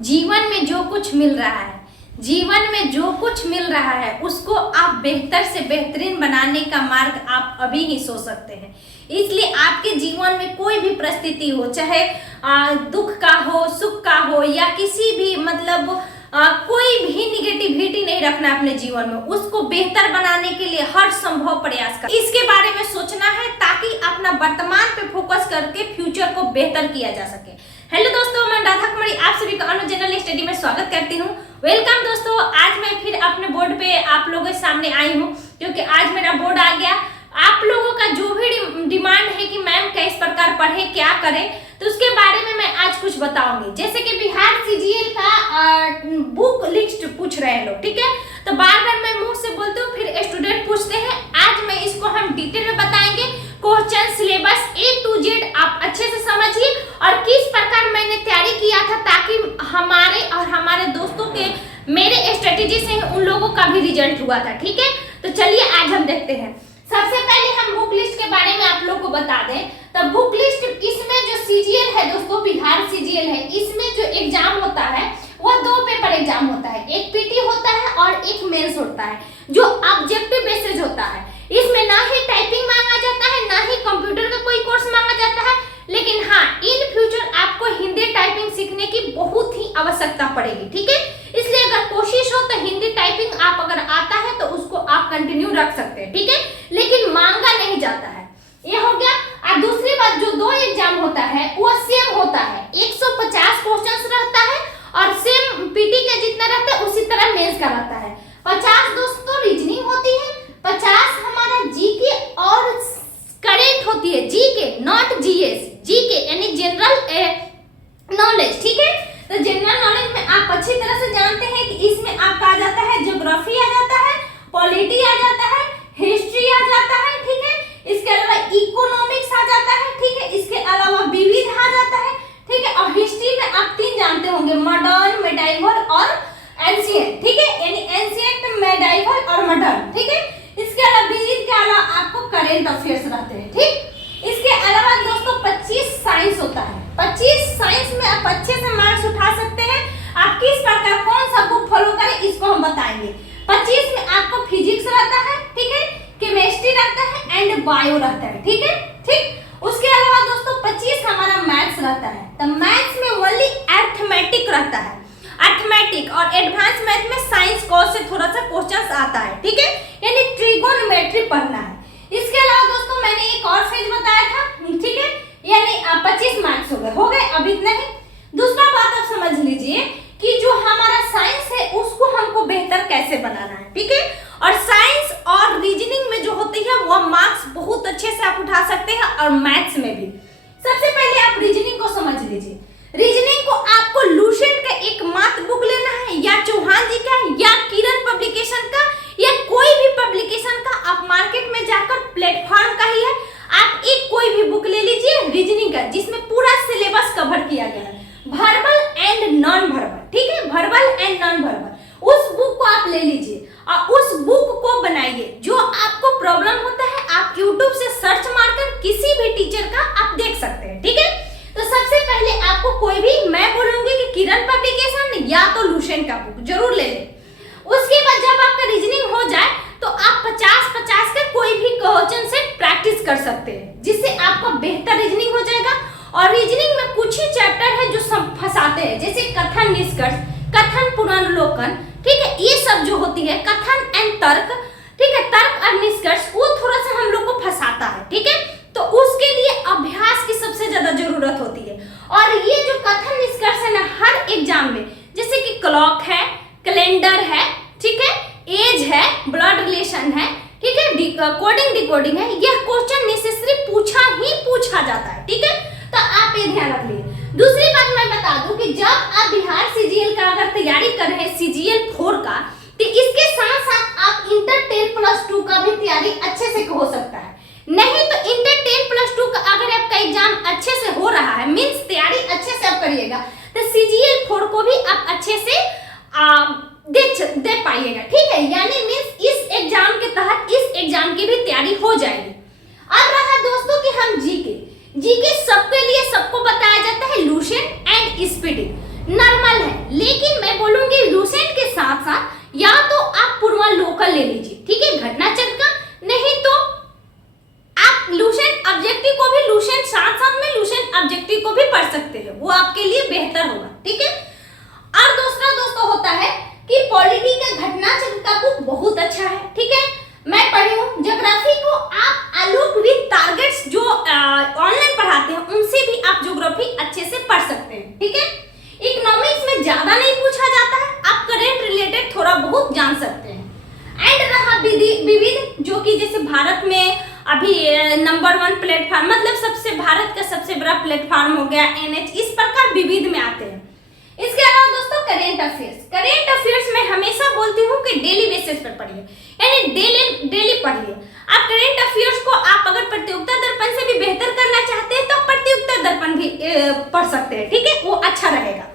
जीवन में जो कुछ मिल रहा है, जीवन में जो कुछ मिल रहा है उसको आप बेहतर से बेहतरीन बनाने का मार्ग आप अभी ही सोच सकते हैं। इसलिए आपके जीवन में कोई भी परिस्थिति हो, चाहे दुख का हो, सुख का हो, या किसी भी कोई भी निगेटिविटी नहीं रखना अपने जीवन में, उसको बेहतर बनाने के लिए हर संभव प्रयास कर इसके बारे में सोचना है ताकि अपना वर्तमान पे फोकस करके फ्यूचर को बेहतर किया जा सके। हेलो दोस्तों, मैं राधा कुमारी आप सभी का अनु जनरल स्टडी में स्वागत करती हूँ। वेलकम दोस्तों, आज मैं फिर अपने बोर्ड पे आप लोगों के सामने आई हूँ क्योंकि आज मेरा बोर्ड आ गया। आप लोगों का जो भी डिमांड है कि मैम किस प्रकार पढ़े, क्या करें, तो उसके बारे में मैं आज कुछ बताऊंगी। जैसे कि बिहार सीजीएल का बुक लिस्ट पूछ रहे हैं लोग, ठीक है, तो बार बार मैं मुंह से बोलती हूँ, फिर स्टूडेंट पूछते हैं। आज मैं इसको हम डिटेल में बताएंगे, question syllabus A to Z आप अच्छे से समझिए और किस प्रकार मैंने तैयारी किया था ताकि हमारे और हमारे दोस्तों के मेरे स्ट्रेटेजी से उन लोगों का भी रिजल्ट हुआ था। ठीक है, तो चलिए आज हम देखते हैं। सबसे पहले हम बुक लिस्ट के बारे में आप लोगों को बता दें। तो बुक लिस्ट, इसमें जो सीजीएल है दोस्तों, बिहार सीजीएल है, इसमें जो एग्जाम होता है वह 2 पेपर एग्जाम होता है, एक पीटी होता है और एक मेंस होता है, जो ऑब्जेक्टिव बेसिस होता है। इसमें ना ही टाइपिंग मांगा जाता है, ना ही कंप्यूटर का कोई कोर्स मांगा जाता है, लेकिन हाँ, इन फ्यूचर आपको हिंदी टाइपिंग सीखने की बहुत ही आवश्यकता पड़ेगी। ठीक है, इसलिए अगर कोशिश हो तो हिंदी टाइपिंग आप अगर आता है तो उसको आप कंटिन्यू रख सकते हैं, ठीक है, लेकिन मांगा नहीं जाता है। ये हो गया। और दूसरी बात, जो 2 एग्जाम होता है वो सेम होता है, 150 क्वेश्चंस रहता है और सेम पीटी का जितना रहता है उसी तरह मेंस का रहता है। 50 दोस्तों रीजनिंग होती है, 50 हमारा जीके और करेंट होती है, जीके नॉट जीएस, जीके यानी जनरल नॉलेज। ठीक है, तो जनरल नॉलेज में आप अच्छी तरह से जानते हैं कि इसमें आपका आ जाता है ज्योग्राफी आ जाता है, पॉलिटी आ जाता है, हिस्ट्री आ जाता है, ठीक है, इसके अलावा इकोनॉमिक्स आ जाता है, ठीक है, इसके अलावा विविध आ जाता है, ठीक है, और हिस्ट्री में आप 3 जानते होंगे, मॉडर्न, मेडाइवल और एंशिएंट, ठीक है, यानी एंशिएंट, मेडाइवल और मॉडर्न, ठीक है। इसके अलावा विविध के अलावा आपको करेंट अफेयर्स रहते हैं, ठीक। इसके अलावा दोस्तों 25 साइंस होता है, 25 साइंस में आप अच्छे से मार्क्स उठा सकते हैं। आप किस प्रकार कौन सा बुक फॉलो करें इसको हम बताएंगे। 25 में आपको फिजिक्स रहता है, ठीक है, केमिस्ट्री रहता है एंड बायो रहता है, ठीक है, ठीक। उसके अलावा दोस्तों 25 हमारा मैथ्स रहता है, तो मैथ्स में ओनली अरिथमेटिक रहता है, अरिथमेटिक और एडवांस मैथ में साइंस कॉस से थोड़ा सा क्वेश्चंस आता है, ठीक है, यानी ट्रिगोनोमेट्री पढ़ना है। इसके अलावा दोस्तों मैंने एक और फेज बताया था, ठीक है, यानी 25 मार्क्स हो गए, अब इतना ही। दूसरा बात आप समझ लीजिए कि जो हमारा साइंस है उसको हमको बेहतर कैसे बनाना है, ठीक है, और साइंस और रीजनिंग में जो होती है वो मार्क्स बहुत अच्छे से आप उठा सकते हैं और मैथ्स में भी। सबसे पहले आप रीजनिंग को समझ लीजिए। रीजनिंग को आपको लुसेंट का एक मात्र बुक लेना है, या चौहान जी का, या किरण पब्लिकेशन का, या कोई भी पब्लिकेशन का, आप मार्केट में जाकर प्लेटफॉर्म का ही है, आप एक कोई भी बुक ले लीजिए रीजनिंग का जिसमें पूरा सिलेबस कवर किया गया है, वर्बल एंड नॉन वर्बल, ठीक है, वर्बल एंड नॉन वर्बल, उस बुक को आप ले लीजिए और उस बुक को बनाइए। जो आपको प्रॉब्लम होता है आप YouTube से सर्च मारकर किसी भी टीचर का आप देख सकते हैं, ठीक है। तो सबसे पहले आपको कोई भी, मैं बोलूंगी कि किरण पब्लिकेशन या तो लुसेंट का बुक जरूर ले लें। उसके बाद जब आपका रीजनिंग हो जाए तो आप 50-50 का कोई भी क्वेश्चन से प्रैक्टिस कर सकते हैं, जिससे आपका बेहतर रीजनिंग हो जाएगा। और रीजनिंग में कुछ ही चैप्टर है जो सब फंसाते हैं, जैसे कथन निष्कर्ष, कथन पुनर्लोकन, ठीक है, ये सब जो होती है, कथन एंड तर्क, ठीक है, तर्क और निष्कर्ष, वो थोड़ा सा हम लोग को फंसाता है, ठीक है, तो उसके लिए अभ्यास की सबसे ज्यादा जरूरत होती है। और ये जो कथन निष्कर्ष है ना, हर एग्जाम में, जैसे कि क्लॉक है, कैलेंडर है, ठीक है, एज है, ब्लड रिलेशन है, ठीक है, कोडिंग डिकोडिंग है, यह क्वेश्चन नेसेसरी पूछा जाता है, ठीक है, तो आप ये ध्यान रख लीजिए। दूसरी बात मैं बता दूं कि जब आप बिहार सीजीएल का अगर तैयारी कर रहे हैं, सीजीएल 4 का, तो इसके साथ साथ आप इंटर 10+2 का भी तैयारी अच्छे से हो सकता है। नहीं तो इंटर 10+2 का अगर आपका एग्जाम अच्छे से हो रहा है, मींस तैयारी अच्छे से आप करिएगा, तो सीजीएल 4 को भी आप अच्छे से दे पाइएगा, ठीक है, यानी मींस इस एग्जाम के तहत इस एग्जाम की भी तैयारी हो जाएगी। अब रहा दोस्तों कि हम जीके सबके लिए सबको बताया जाता है लुसेंट एंड स्पीडिंग। नॉर्मल है। लेकिन मैं बोलूंगी लूसेंट के साथ साथ या तो आप पूर्वालोकन ले लीजिए, ठीक है, घटना चक्र का, नहीं तो आप लूसेंट ऑब्जेक्टिव को भी, लूसेंट साथ साथ में लूसेंट ऑब्जेक्टिव को भी पढ़ सकते हैं, वो आपके लिए बेहतर होगा, ठीक है। और दूसरा दोस्तों होता है कि पॉलिटी का घटना चक्र का बुक बहुत अच्छा है, ठीक है, मैं पढ़ी हूँ। ज्योग्राफी को आप आलोक विद टारगेट्स जो ऑनलाइन पढ़ाते हैं उनसे भी आप ज्योग्राफी अच्छे से पढ़ सकते हैं, ठीक है। इकोनॉमिक्स में ज्यादा नहीं पूछा जाता है, आप करेंट रिलेटेड थोड़ा बहुत जान सकते हैं। एंड रहा विविध, जो कि जैसे भारत में अभी नंबर 1 प्लेटफॉर्म, मतलब सबसे भारत का सबसे बड़ा प्लेटफॉर्म हो गया NH, इस प्रकार विविध में आते हैं। इसके अलावा दोस्तों करेंट अफेयर्स, करेंट अफेयर्स में हमेशा बोलती हूँ कि डेली बेसिस पर पढ़िए, यानी डेली पढ़िए। आप करेंट अफेयर्स को आप अगर प्रतियोगिता दर्पण से भी बेहतर करना चाहते हैं तो प्रतियोगिता दर्पण भी पढ़ सकते हैं, ठीक है, वो अच्छा रहेगा।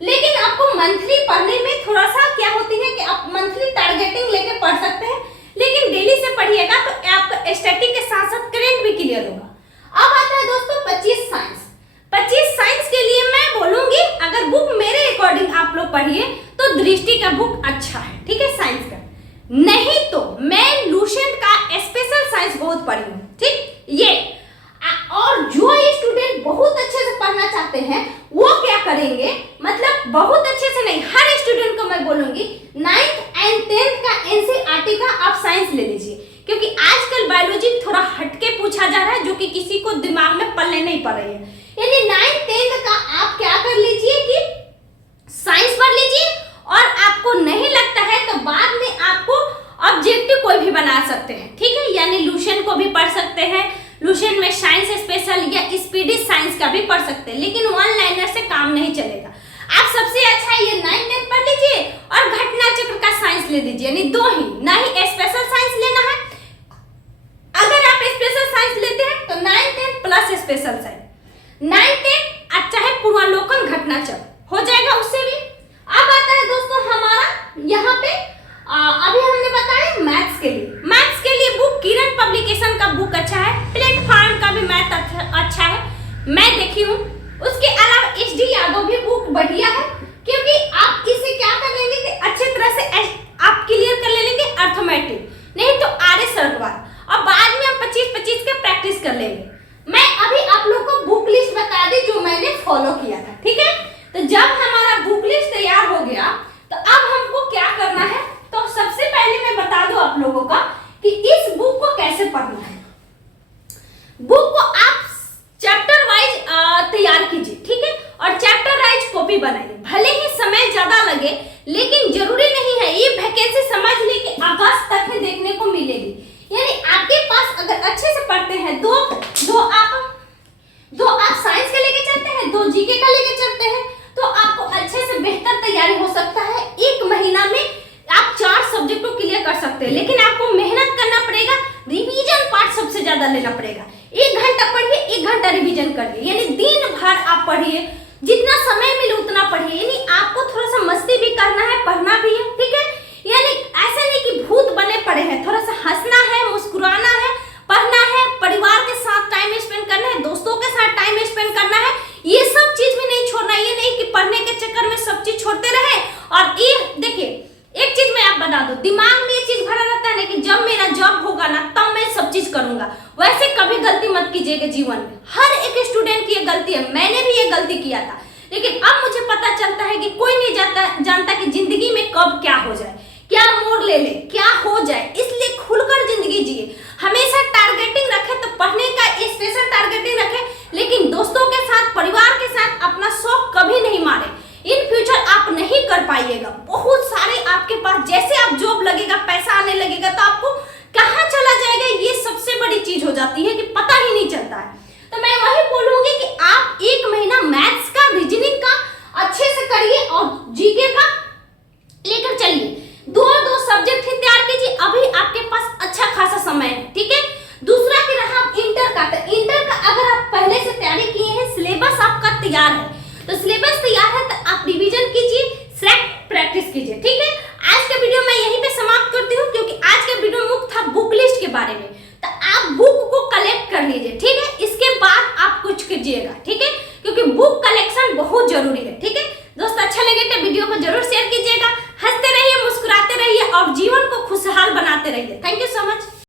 लेकिन आपको मंथली पढ़ने में थोड़ा सा क्या होती है कि आप मंथली टारगेटिंग लेके पढ़ सकते हैं, लेकिन डेली से पढ़िएगा तो आपका स्टैटिक के साथ साथ करेंट भी क्लियर होगा। अब आता है दोस्तों 25 साइंस। 25 साइंस के लिए मैं बोलूंगी अगर बुक मेरे अकॉर्डिंग आप लोग पढ़िए तो दृष्टि का बुक अच्छा है, ठीक है, साइंस का। नहीं तो मैं लूसेंट का स्पेशल साइंस बहुत पढ़ी हूँ, ठीक, ये। और जो स्टूडेंट बहुत अच्छे से पढ़ना चाहते हैं वो क्या करेंगे, मतलब बहुत अच्छे से नहीं, हर स्टूडेंट को मैं बोलूंगी 9th एंड 10th का NCERT का आप साइंस ले लीजिए, क्योंकि आजकल बायोलॉजी थोड़ा हटके पूछा जा रहा है जो कि किसी को दिमाग में पल्ले नहीं पड़ रही है। यानी 9th 10th का आप क्या कर लीजिए कि साइंस पढ़ लीजिए, और आपको नहीं लगता है तो बाद में आपको ऑब्जेक्टिव कोई भी बना सकते हैं, ठीक है, यानी लूसेंट को भी पढ़ सकते हैं, लूसेंट में साइंस स्पेशल या स्पीडी साइंस का भी पढ़ सकते हैं, लेकिन वन लाइनर से काम नहीं चलेगा। आप सबसे अच्छा ये 9th 10th पढ़ लीजिए और घटना चक्र का साइंस ले लीजिए, यानी दो ही, ना ही स्पेशल साइंस लेना है। अगर आप स्पेशल साइंस लेते हैं तो 9th 10th plus special science, 9th 10th अच्छा है, पूर्वालोकन घटना चक्र हो जाएगा उससे भी। अब आता है दोस्तों हमारा यहाँ पे अभी हमने बताया मैथ्स के लिए, मैथ्स के लिए बुक किरण पब्लिकेशन का बुक अच्छा है, प्लेटफॉर्म का भी मैथ अच्छा है, मैं देखी हूँ। उसके अलावा HD यादव भी बुक बढ़िया है, क्योंकि आप इसे क्या कर लेंगे कि अच्छे तरह से आप क्लियर कर लेंगे अर्थमेटिक, नहीं तो RS सरकार, और बाद में हम 25-25 का प्रैक्टिस कर लेंगे। मैं अभी आप लोग को बुक लिस्ट बता दी जो मैंने फॉलो किया था, ठीक है। तो जब हमारा बुक लिस्ट तैयार हो गया तो अब हमको क्या करना है, तो सबसे पहले मैं बता दूं आप लोगों का कि इस बुक को कैसे पढ़ना है। बुक को आप चैप्टर वाइज तैयार कीजिए, ठीक है, और चैप्टर वाइज कॉपी बनाइए। भले ही समय ज्यादा लगे, लेकिन जरूरी नहीं है, ये वैकेंसी समझ ली कि अगस्त तक में देखने को मिलेगी, यानी आपके पास अगर अच्छे से पढ़ते हैं दो आप साइंस का लेके चलते हैं, 2 जीके का लेके चलते हैं, तो आपको अच्छे से बेहतर तैयारी हो सकता है। 1 महीना में आप 4 सब्जेक्ट को क्लियर कर सकते हैं, लेकिन आपको मेहनत करना पड़ेगा, रिवीजन पार्ट सबसे ज्यादा लेना पड़ेगा। 1 घंटा पढ़िए, 1 घंटा रिवीजन करिए, यानी दिन भर आप पढ़िए, जितना समय मिले उतना पढ़िए, यानी आपको थोड़ा सा मस्ती भी करना है, पढ़ना भी है, ठीक है, यानी ऐसा नहीं कि भूत बने पड़े हैं, थोड़ा सा हंसना है, मुस्कुराना है, पढ़ना है, परिवार के साथ टाइम स्पेंड करना है, दोस्तों के साथ टाइम स्पेंड करना है, ये सब चीज भी नहीं छोड़ना। ये नहीं कि पढ़ने के चक्कर में सब चीज छोड़ते रहे। और ये देखिए एक चीज मैं आप बता दूं, दिमाग में ये चीज भरा रहता है ना कि जब मेरा जॉब होगा ना तब मैं सब चीज करूंगा, वैसे कभी गलती मत कीजिएगा जीवन में। हर एक स्टूडेंट की ये गलती है, मैंने भी ये गलती किया था, लेकिन अब मुझे पता चलता है कि कोई नहीं जानता कि जिंदगी में कब क्या हो जाए, क्या मोड़ ले ले, क्या हो जाए, इसलिए खुलकर जिंदगी जिए। हमेशा टारगेटिंग रखे तो पढ़ने का स्पेशल टारगेटिंग रखे, लेकिन दोस्तों के साथ, परिवार के साथ अपना शौक कभी नहीं मारे। इन फ्यूचर आप नहीं कर पाइएगा, बहुत सारे आपके पास जैसे आप जॉब लगेगा, पैसा आने लगेगा, तो आपको कहाँ चला जाएगा ये सबसे बड़ी चीज हो जाती है कि पता ही नहीं चलता है। तो मैं वही बोलूंगी कि आप 1 महीना मैथ्स का, रीजनिंग का अच्छे से करिए और जीके का लेकर चलिए। 2 सब्जेक्ट ही तैयार कीजिए, अभी आपके पास अच्छा खासा समय है, ठीक है। दूसरा कि रहा इंटर का, तो इंटर का अगर आप पहले से तैयारी किए हैं, सिलेबस आपका तैयार है, तो सिलेबस तैयार है तो आप रिवीजन कीजिए, प्रैक्टिस कीजिए, ठीक है। आज का वीडियो मैं यहीं पे समाप्त करती हूँ, क्योंकि आज का वीडियो मुख्य था बुक लिस्ट के बारे में, तो आप बुक को कलेक्ट कर लीजिए, ठीक है, इसके बाद आप कुछ कीजिएगा, ठीक है, क्योंकि बुक कलेक्शन बहुत जरूरी है, ठीक है। को जरूर शेयर कीजिएगा। हंसते रहिए, मुस्कुराते रहिए और जीवन को खुशहाल बनाते रहिए। Thank you so much.